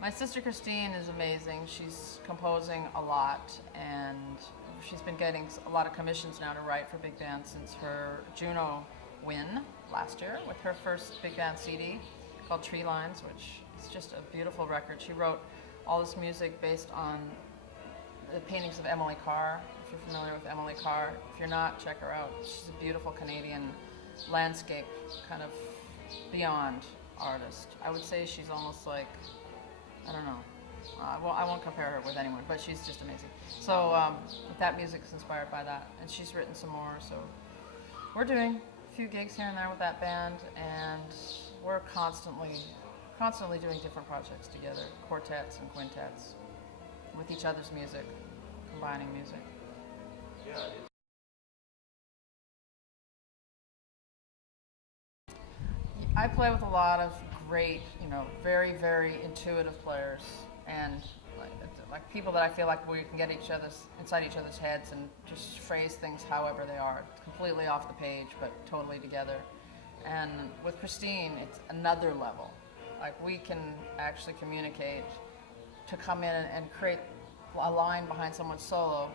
My sister Christine is amazing. She's composing a lot, and she's been getting a lot of commissions now to write for big band since her Juno win last year with her first big band CD called Tree Lines, which is just a beautiful record. She wrote all this music based on the paintings of Emily Carr. If you're familiar with Emily Carr, if you're not, check her out. She's a beautiful Canadian landscape kind of beyond artist. I would say she's almost like, I don't know. Well, I won't compare her with anyone, but she's just amazing. So that music is inspired by that, and she's written some more. So we're doing a few gigs here and there with that band, and we're constantly doing different projects together, quartets and quintets, with each other's music, combining music. Yeah. I play with a lot of great, very, very intuitive players, and like people that I feel like we can get inside each other's heads and just phrase things however they are, completely off the page, but totally together. And with Christine, it's another level. Like we can actually communicate to come in and create a line behind someone's solo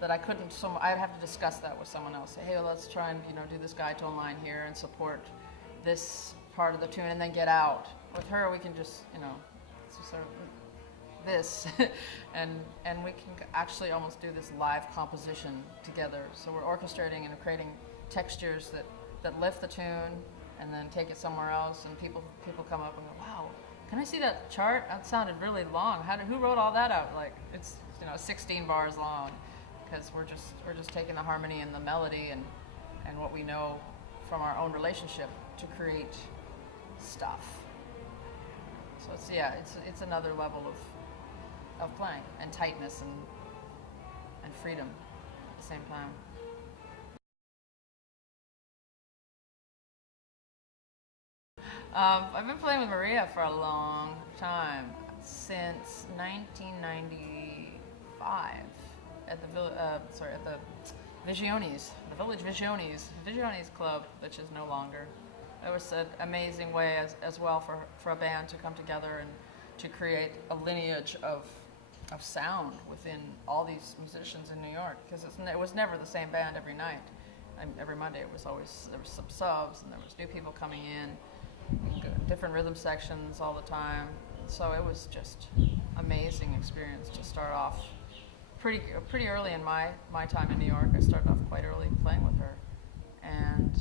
that I couldn't. I'd have to discuss that with someone else. Say, hey, let's try and do this guy tone line here and support this part of the tune, and then get out. With her, we can just sort of this, and we can actually almost do this live composition together. So we're orchestrating and creating textures that lift the tune and then take it somewhere else. And people come up and go, wow, can I see that chart? That sounded really long. Who wrote all that out? Like it's 16 bars long, because we're just taking the harmony and the melody and what we know from our own relationship to create stuff. So it's another level of playing, and tightness and freedom at the same time. I've been playing with Maria for a long time, since 1995 at the Vigiones, the Village Vigiones Club, which is no longer. It was an amazing way as well for a band to come together and to create a lineage of sound within all these musicians in New York, because it was never the same band every night. And every Monday there was some subs, and there was new people coming in, different rhythm sections all the time. So it was just amazing experience to start off pretty early in my time in New York. I started off quite early playing with her, and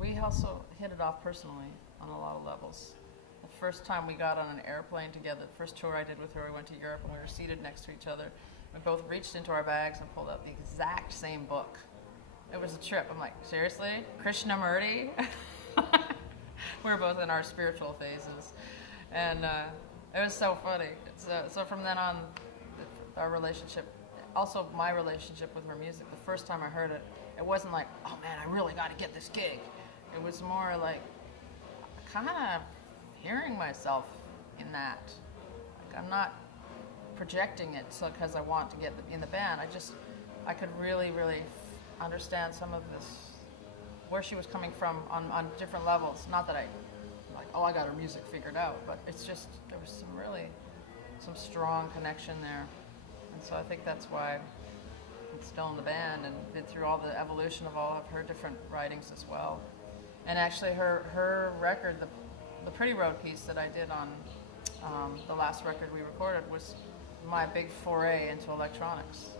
we also hit it off personally on a lot of levels. The first time we got on an airplane together, the first tour I did with her, we went to Europe and we were seated next to each other. We both reached into our bags and pulled out the exact same book. It was a trip. I'm like, seriously? Krishnamurti? We were both in our spiritual phases. And it was so funny. So from then on, our relationship, also my relationship with her music, the first time I heard it, it wasn't like, oh man, I really got to get this gig. It was more like kind of hearing myself in that. Like I'm not projecting it because I want to get in the band. I could really, really understand some of this, where she was coming from on different levels. Not that I got her music figured out, but it's just, there was some strong connection there. And so I think that's why I'm still in the band and been through all the evolution of all of her different writings as well. And actually her record, the Pretty Road piece that I did on the last record we recorded, was my big foray into electronics.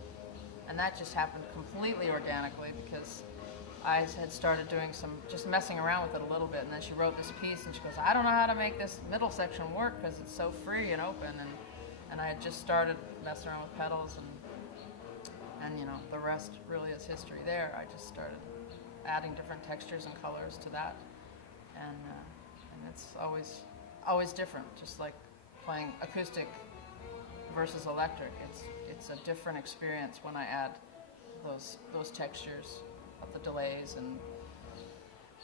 And that just happened completely organically, because I had started doing just messing around with it a little bit, and then she wrote this piece and she goes, I don't know how to make this middle section work because it's so free and open, and I had just started messing around with pedals, and the rest really is history there. I just started adding different textures and colors to that, and it's always different, just like playing acoustic versus electric. It's a different experience when I add those textures of the delays, and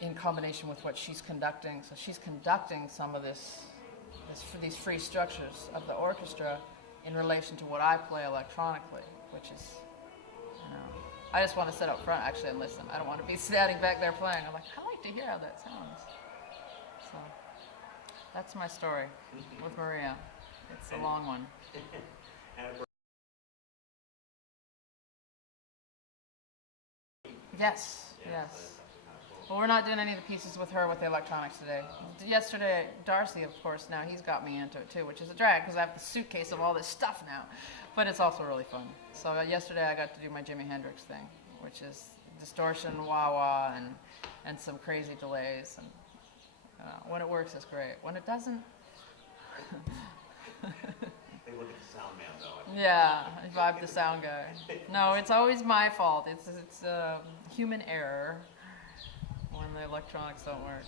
in combination with what she's conducting. So she's conducting some of these free structures of the orchestra in relation to what I play electronically, which is, I just want to sit up front actually and listen. I don't want to be standing back there playing. I'm like, I like to hear how that sounds. So that's my story with Maria. It's a long one. Yes, yes. Well, we're not doing any of the pieces with her with the electronics today. Yesterday, Darcy, of course, now he's got me into it too, which is a drag because I have the suitcase of all this stuff now. But it's also really fun. So yesterday I got to do my Jimi Hendrix thing, which is distortion, wah-wah, and some crazy delays. And when it works, it's great. When it doesn't... They look at the sound man, though. Yeah, I'm the sound guy. No, it's always my fault. It's human error when the electronics don't work.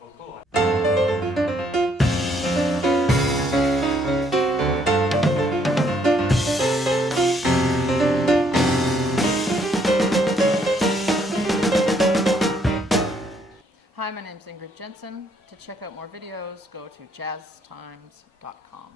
Well, cool. Hi, my name's Ingrid Jensen. To check out more videos, go to jazztimes.com.